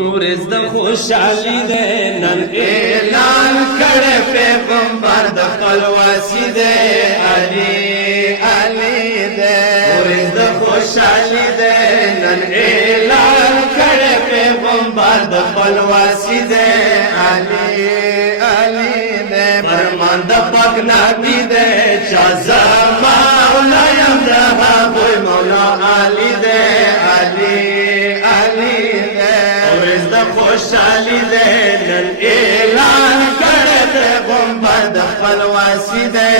ورځ د خوشحالي ده نن اعلان کړی پیغمبر د خپلواکۍ ده علي ده ورځ د خوشحالي ده نن اعلان کړی پیغمبر د خپلواکۍ ده علي ده فرمان د پاک نبی ده چا زما مولایم د هغوی مولا علي ده علي ده خوشحالی دے نن اعلان کړی پیغمبر د خپلواکۍ دے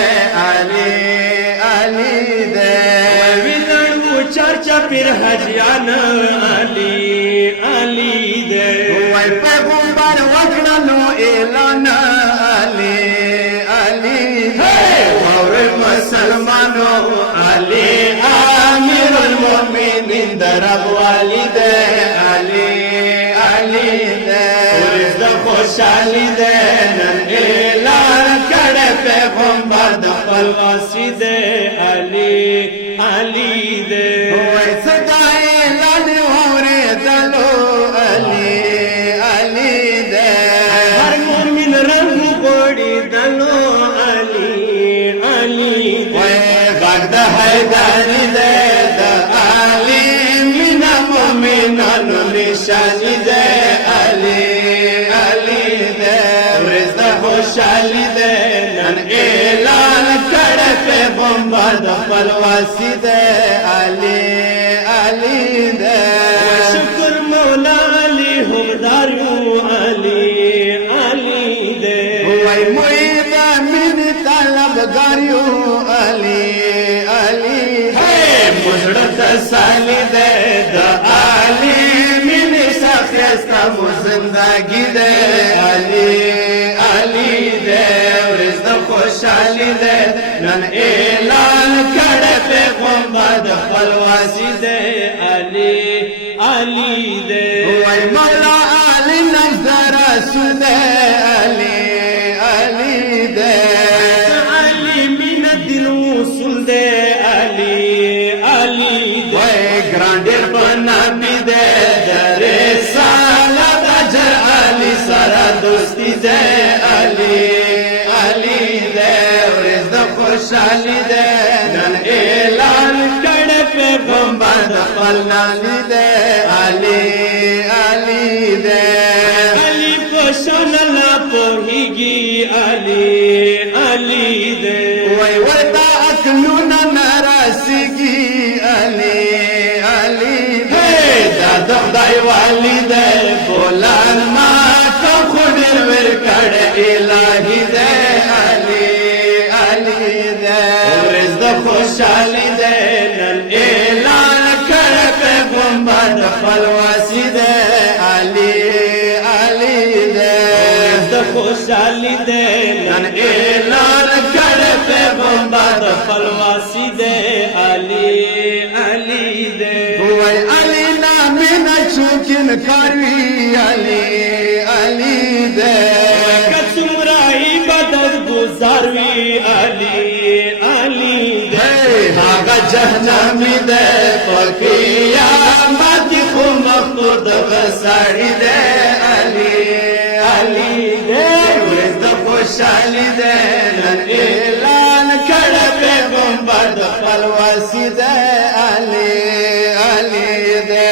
علي دے ویلو چرچا پیر حجیان علي دے وای پیغمبر وکړلو اعلان علي دے اور مسلمانو علي امیر المؤمنین در رب والد علي خوشحالی ده نن اعلان کړی پیغمبر د خپلواکۍ ده علي ده وای صدا اعلان اورېدلو علي ده هر مؤمن رنګ غوړېدلو علي ده وای غږ د حیدري ده د علي مینه مؤمنانو نشاني ده خوشحالی ده نن اعلان کړی پیغمبر د خپلواکۍ ده علي ده شکر مولا علي همدارو علي ده وای موی د مین طلبګاریو علي مزړه تسالي ده د علي مین ښایسته مو زندګي ده علي ده ورځ د خوشحالي ده نن اعلان کړی پیغمبر د خپلواکۍ ده علي ده وای مولا علي نجد رسول ده علي ده علي مین دل وصول ده علي ده وای ګرانډر بنابي ده دوستی ده علي ده ورځ د خوشحالي ده نن اعلان کړی پیغمبر د خپلواکۍ ده علي ده علي په شان الله پوهیږي علي ده وای ورته عقلونه نارسیږي علي ده دا د خدای والي ده بولان ما الهی ده علي ده ورځ د خوشحالي ده نن اعلان کړی پیغمبر د خپلواکۍ ده علي ده ورځ د خوشحالي ده نن اعلان کړی پیغمبر د خپلواکۍ ده علي ده وای علي نامې نه چوکین کاروي علي ده گزاروی علي ده هغه جهنمی ده په قیامت خو مخطور د غساړي ده علي ده ورځ د خوشحالي ده نن اعلان کړی پیغمبر د خپلواکۍ ده علي ده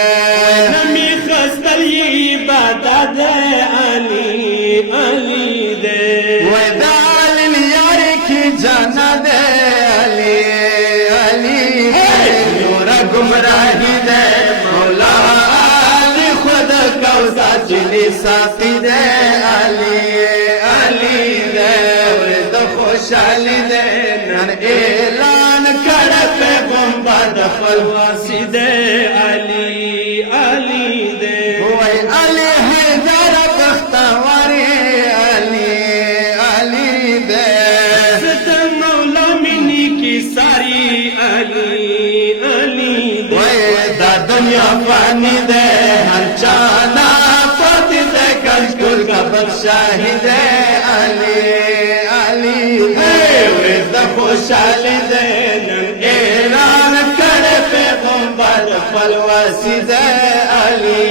نمی خستل عبادت ده علي ده وای دا جانا ده علي نور گمراهی ده مولا علي خود کوزا چلی ساتي ده علي ده ورځ د خوشحالي ده نن اعلان کړی پیغمبر د خپلواکۍ ده علي ده وای علي حیدر بختور علي ده علي وای دا دنیا فانی ده هر چانا پاتې ده کنټرول کا بادشاہي ده علي ورځ د خوشحالي ده نن اعلان کړی پیغمبر خپلواکۍ ده علي